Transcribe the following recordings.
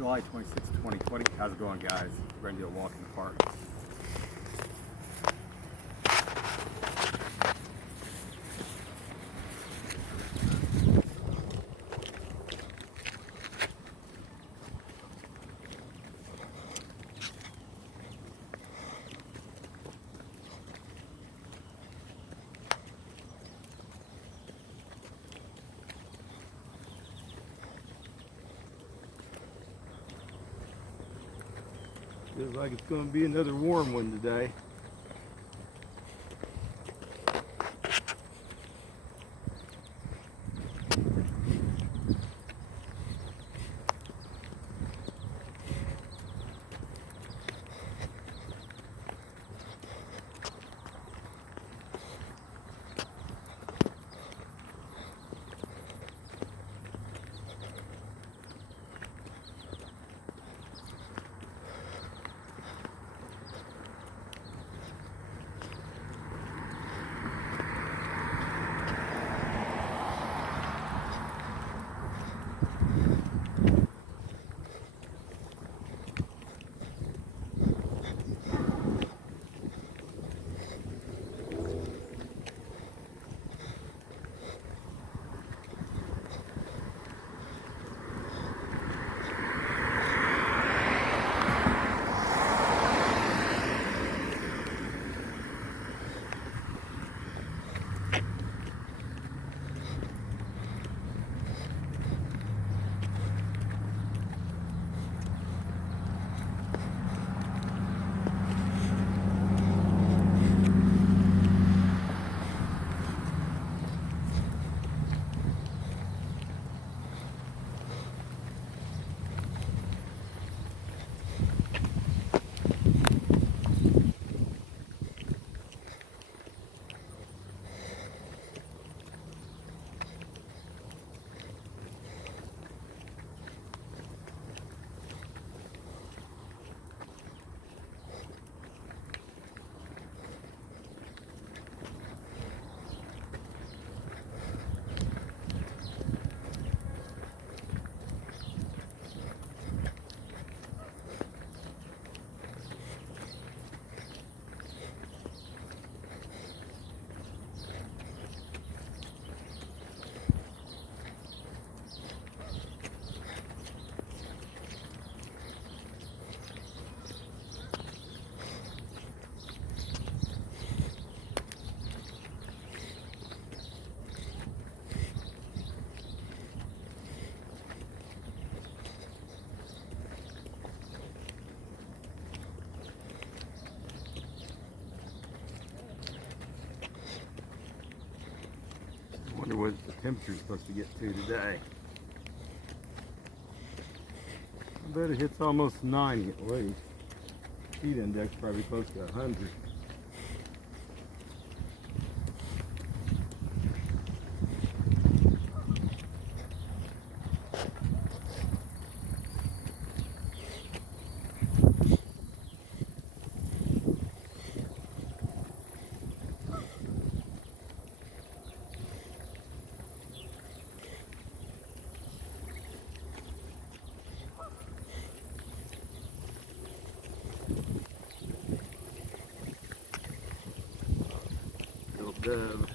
July 26, 2020. How's it going, guys? We're going to do a walk in the park. Feels like it's going to be another warm one today. Wonder what the temperature's supposed to get to today. I bet it hits almost 90 at least. Heat index probably close to 100. Dove.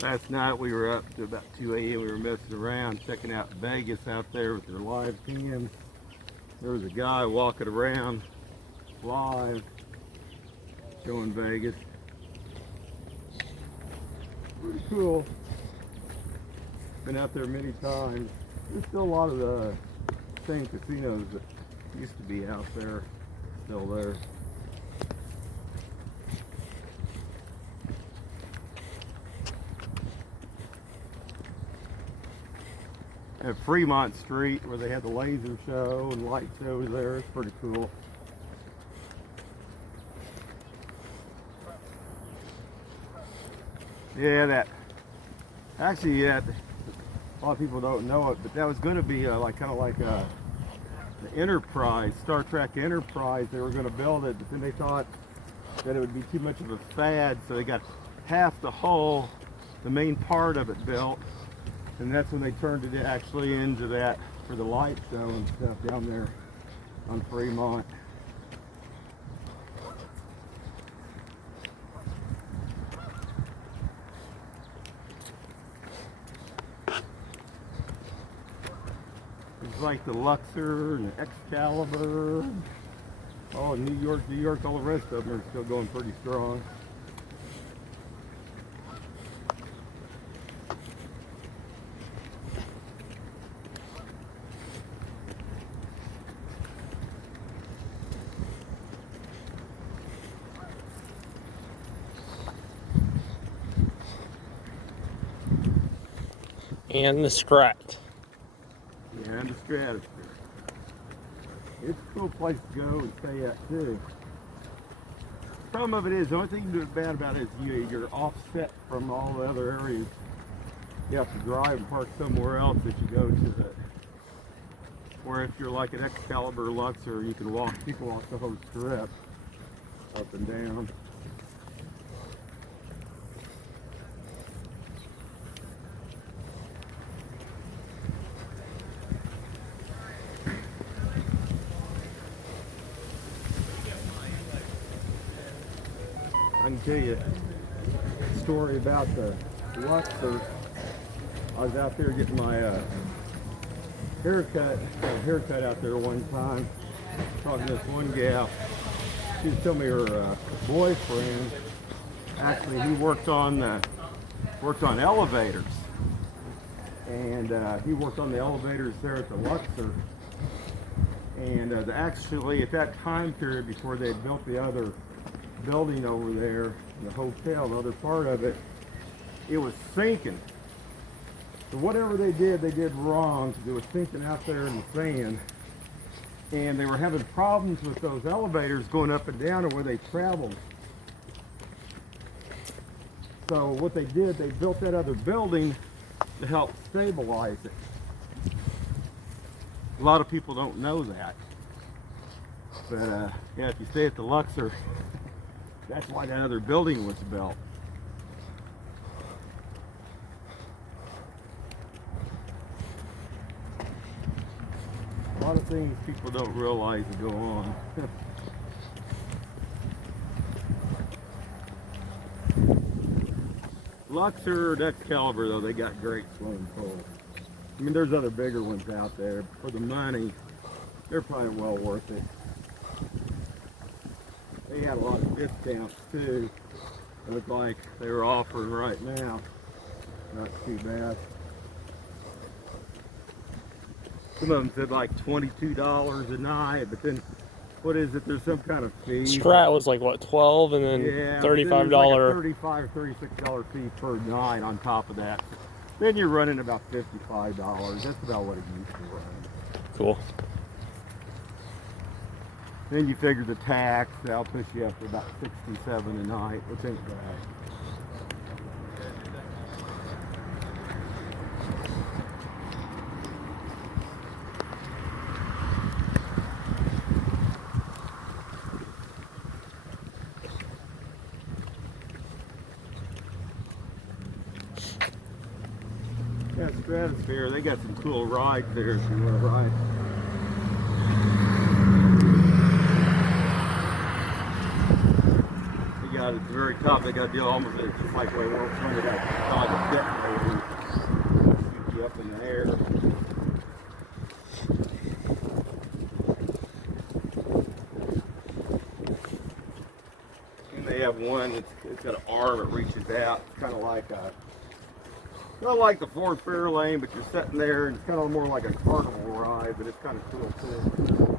Last night we were up to about 2 a.m. We were messing around, checking out Vegas out there with their live cams. There was a guy walking around live, showing Vegas. Pretty cool. Been out there many times. There's still a lot of the same casinos that used to be out there, still there. at Fremont Street where they had the laser show and light shows there. It's pretty cool. Yeah, that actually, yeah, a lot of people don't know it, but that was going to be like kind of like the Enterprise, Star Trek Enterprise. They were going to build it, but then they thought that it would be too much of a fad, so they got half the hull, the main part of it built, and that's when they turned it actually into that for the light show and stuff down there on Fremont. It's like the Luxor and the Excalibur. Oh, New York, all the rest of them are still going pretty strong. And the Strat. Yeah, and the Stratosphere. It's a cool place to go and stay at too. Some of it is, the only thing bad about it is you're offset from all the other areas. You have to drive and park somewhere else that you go to the, or if you're like an Excalibur Luxor, you can walk, you can walk the whole strip up and down. I can tell you a story about the Luxor. I was out there getting my haircut out there one time, talking to this one gal. She was telling me her boyfriend, actually he worked on elevators, and he worked on the elevators there at the Luxor. And actually at that time period, before they had built the other building over there, the hotel, the other part of it, it was sinking. So whatever they did wrong, because it was sinking out there in the sand. And they were having problems with those elevators going up and down and where they traveled. So what they did, they built that other building to help stabilize it. A lot of people don't know that. But yeah, if you stay at the Luxor, that's why that other building was built. A lot of things people don't realize that go on. Luxor and Excalibur, though, they got great swimming pools. I mean, there's other bigger ones out there. For the money, they're probably well worth it. They had a lot of discounts too. It looked like they were offering right now. Not too bad. Some of them said like $22 a night, but then what is it? There's some kind of fee. Strat was like what, 12, and then yeah, $35. Like a $35, $36 fee per night on top of that. Then you're running about $55. That's about what it used to run. Cool. Then you figure the tax, that'll push you up to about $67 a night, which ain't bad. Yeah, Stratosphere, they got some cool rides there if you want to ride. At the very top, they got to do almost just like way World Trade. They got like a detonator, shoot you up in the air. And they have one it's got an arm that reaches out. It's kind of like not like the Ford Fairlane, but you're sitting there, and it's kind of more like a carnival ride, but it's kind of cool too.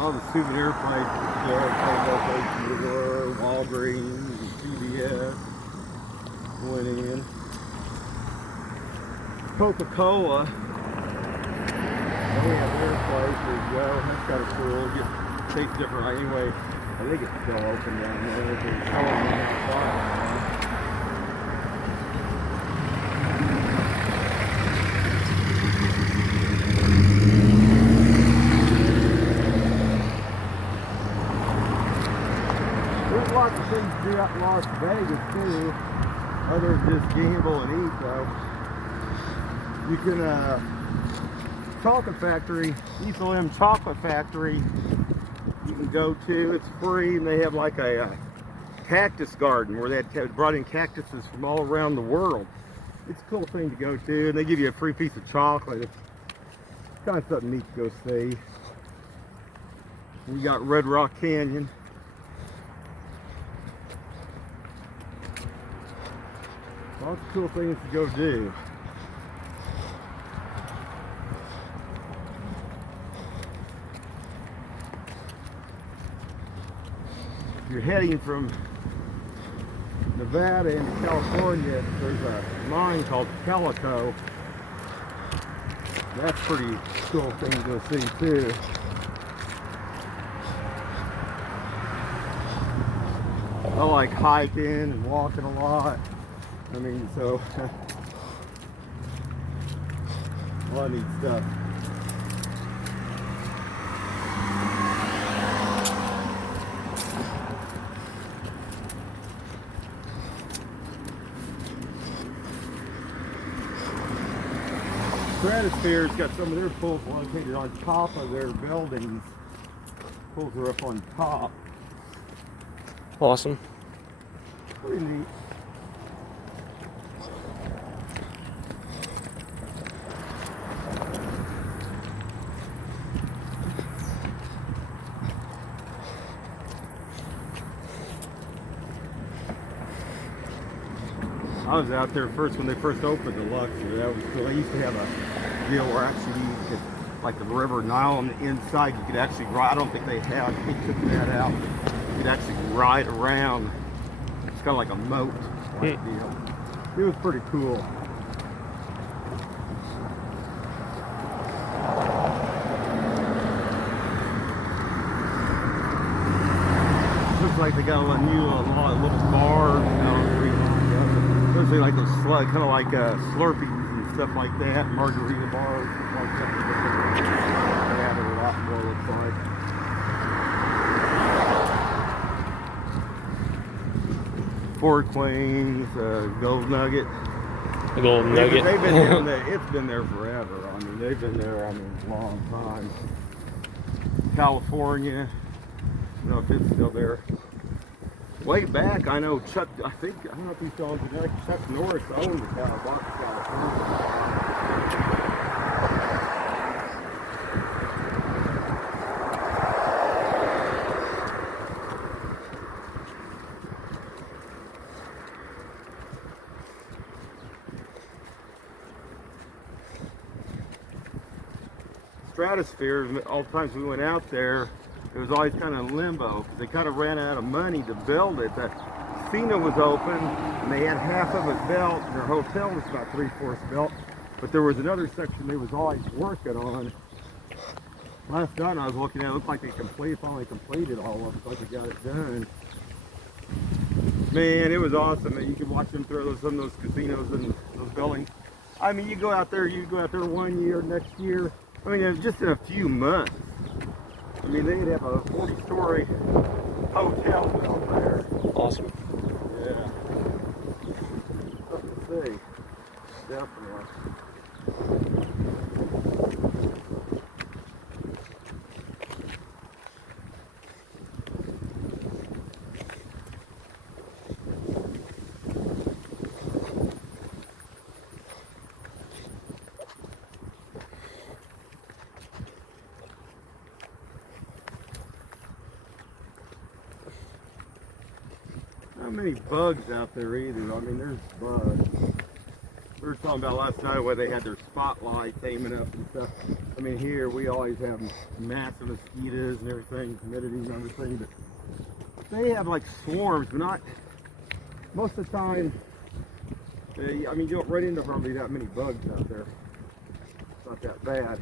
All the souvenir places still, Walgreens, Walgreens, and CVS went in. Coca-Cola, they have their place as well. That's kind of cool. It tastes different anyway. I think it's still open down there. They're selling them outside. There's lots of things to do out in Las Vegas too, other than just gamble and eat though. You can, chocolate factory, Ethel M Chocolate Factory, you can go to, it's free, and they have like a cactus garden where they had brought in cactuses from all around the world. It's a cool thing to go to, and they give you a free piece of chocolate. It's kind of something neat to go see. We got Red Rock Canyon. Lots of cool things to go do. If you're heading from Nevada into California, there's a mine called Calico. That's a pretty cool thing to go see too. I like hiking and walking a lot. I mean, so a lot of neat stuff. Stratosphere's got some of their pools located on top of their buildings. Pools are up on top. Awesome. Pretty neat. I was out there first when they first opened the Luxor. That was cool. They used to have a deal where actually you could, like the River Nile on the inside, you could actually ride. I don't think they have. They took that out. You could actually ride around. It's kind of like a moat type deal. It was pretty cool. Looks like they got a new little bars down the street. Looks like those kind of like Slurpees and stuff like that, margarita bars, stuff like that. They have it a lot more, looks like. Fort Queens, Gold Nugget. The Golden Nugget. They've been doing that. It's been there forever. I mean, they've been there. I mean, a long time. California. I don't know if it's still there. Way back, I know Chuck. I don't know if you saw it. Chuck Norris owned the California. Stratosphere, all the times we went out there, it was always kind of limbo. They kind of ran out of money to build it. The casino was open, and they had half of it built, and their hotel was about 3/4 built. But there was another section they was always working on. Last night I was looking at it, looked like they finally completed all of it, like they got it done. Man, it was awesome. You could watch them throw some of those casinos and those buildings. I mean, you go out there 1 year, next year. I mean, just in a few months. I mean, they'd have a 40-story hotel built there. Awesome. Yeah. Something to see. Definitely. Not many bugs out there either. I mean, there's bugs. There's talking about last night where they had their spotlights aiming up and stuff. I mean, here we always have massive mosquitoes and everything, humidity and everything, but they have like swarms, but not most of the time. I mean, you don't run into hardly that many bugs out there. It's not that bad.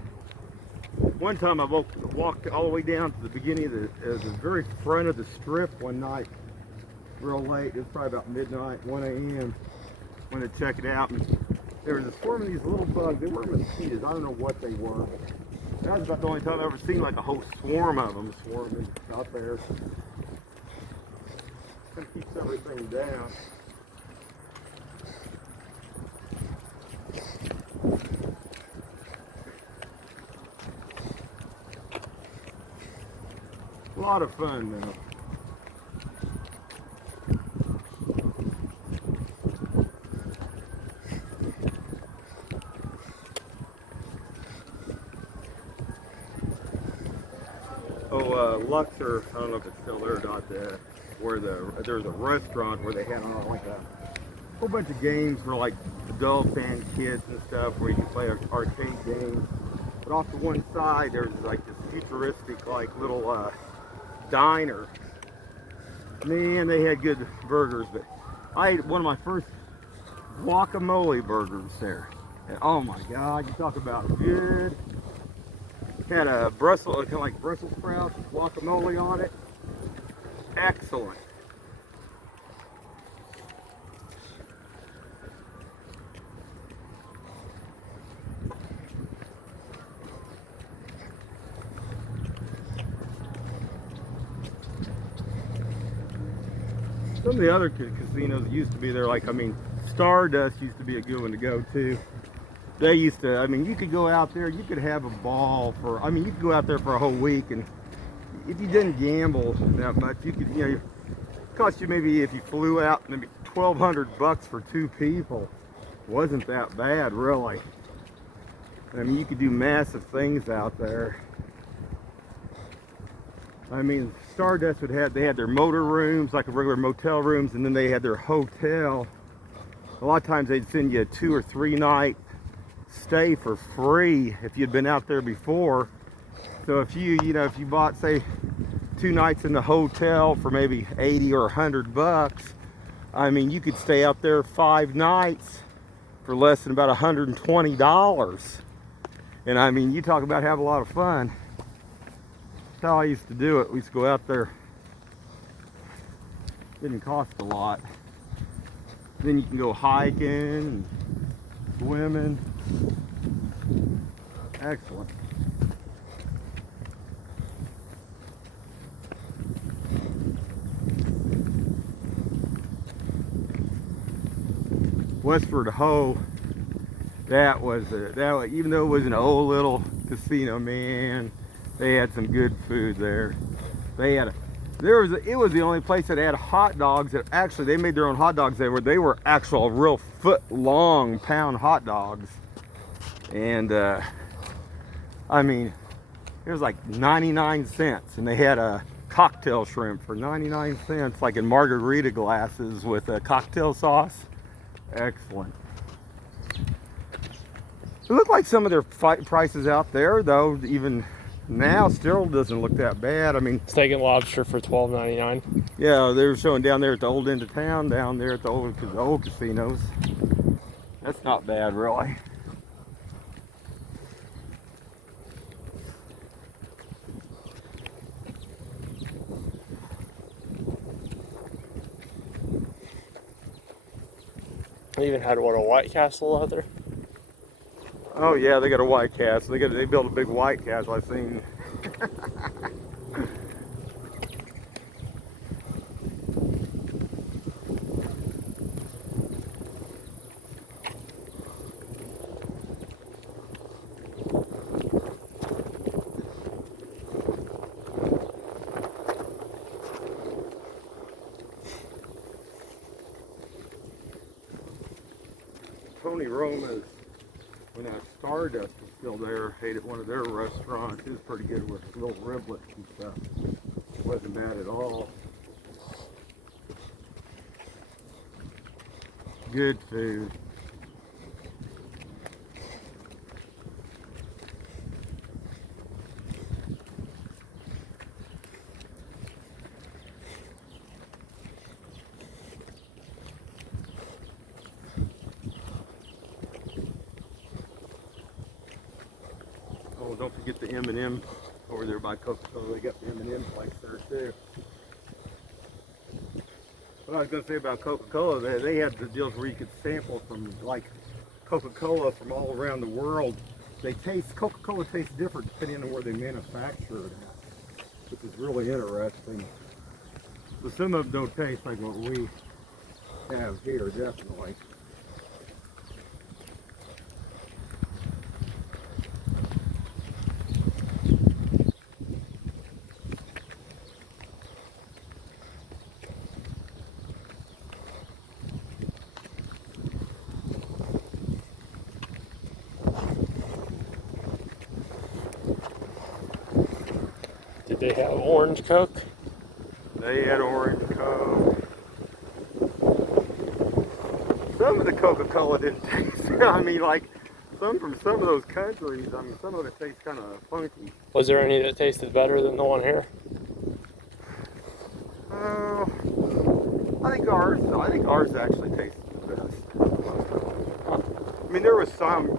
One time I walked all the way down to the beginning of the very front of the strip one night, real late. It was probably about midnight, 1 a.m. Went to check it out, and there was a swarm of these little bugs. They weren't mosquitoes. I don't know what they were. That was about the only time I've ever seen like a whole swarm of them swarming out there. Kind of keeps everything down. A lot of fun though. Luxor, I don't know if it's still there or not, where there's a restaurant where they had like a whole bunch of games for like adults and kids and stuff, where you can play arcade games. But off to one side there's like this futuristic like little diner. Man, they had good burgers, but I ate one of my first guacamole burgers there. And oh my God, you talk about good. Had a Brussels, kind of like Brussels sprouts, guacamole on it. Excellent. Some of the other casinos that used to be there, like, I mean, Stardust used to be a good one to go to. They used to, I mean, you could go out there, you could have a ball for, I mean, you could go out there for a whole week, and if you didn't gamble that much, you could, you know, it cost you maybe, if you flew out, maybe $1,200 for 2 people. Wasn't that bad, really. I mean, you could do massive things out there. I mean, Stardust they had their motor rooms, like regular motel rooms, and then they had their hotel. A lot of times they'd send you a 2 or 3 night stay for free if you'd been out there before. So if you bought, say, 2 nights in the hotel for maybe 80 or 100 bucks, I mean, you could stay out there 5 nights for less than about $120. And I mean, you talk about have a lot of fun. That's how I used to do it. We used to go out there. Didn't cost a lot. Then you can go hiking and swimming. Excellent. Westford Ho, that was even though it was an old little casino, man, they had some good food there. It was the only place that had hot dogs that actually they made their own hot dogs there, where they were actual real foot-long pound hot dogs. And I mean, it was like 99 cents, and they had a cocktail shrimp for 99 cents, like in margarita glasses with a cocktail sauce. Excellent. It looked like some of their prices out there, though, even now, still doesn't look that bad. I mean, Steak and lobster for $12.99. yeah, they were showing down there at the old end of town, down there at the old casinos. That's not bad, really. They even had, what, a White Castle out there? Oh yeah, they got a White Castle. They built a big White Castle, I've seen. Tony Roma's, when that Stardust was still there, ate at one of their restaurants. It was pretty good with little riblets and stuff. It wasn't bad at all. Good food. Oh, don't forget the M&M over there by Coca-Cola. They got the M&M place there too. What I was going to say about Coca-Cola, they had the deals where you could sample from like Coca-Cola from all around the world. Coca-Cola tastes different depending on where they manufacture it at, which is really interesting. But some of them don't taste like what we have here, definitely. Did they have orange Coke? They had orange Coke. Some of the Coca-Cola didn't taste, I mean, like, some from some of those countries, I mean, some of it tastes kind of funky. Was there any that tasted better than the one here? I think ours actually tasted the best. I mean, there was some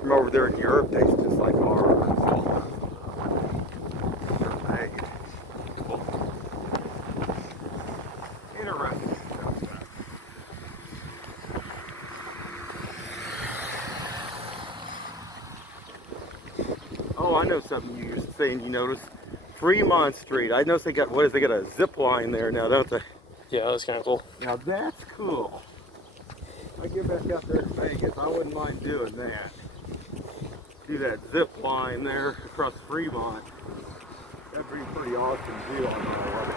from over there in Europe tastes just like ours. Interesting stuff. Oh, I know something you were saying you noticed. Fremont Street. I noticed they got, they got a zip line there now, don't they? Yeah, that was kind of cool. Now that's cool. I get back out there to Vegas, I wouldn't mind doing that. Do that zip line there across Fremont. That'd be a pretty awesome view on all of it.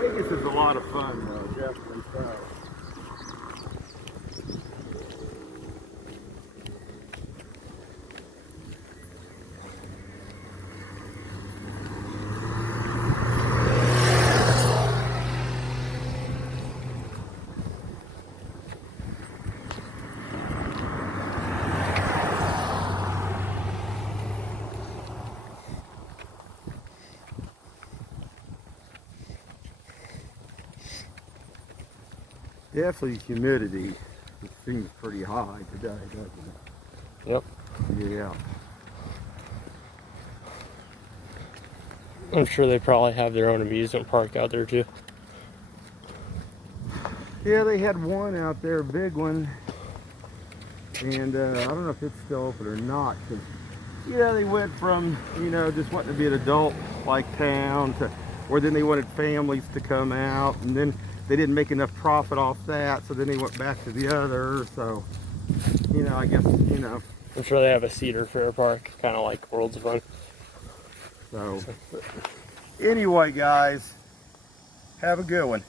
Vegas is a lot of fun though, definitely so. Definitely humidity. It seems pretty high today, doesn't it? Yep. Yeah. I'm sure they probably have their own amusement park out there too. Yeah, they had one out there, a big one. And I don't know if it's still open or not. Cause, yeah, they went from, you know, just wanting to be an adult-like town to where then they wanted families to come out. And then they didn't make enough profit off that, so then they went back to the other. So, you know, I guess, you know. I'm sure they have a Cedar Fair park, kind of like Worlds of Fun. So, anyway, guys, have a good one.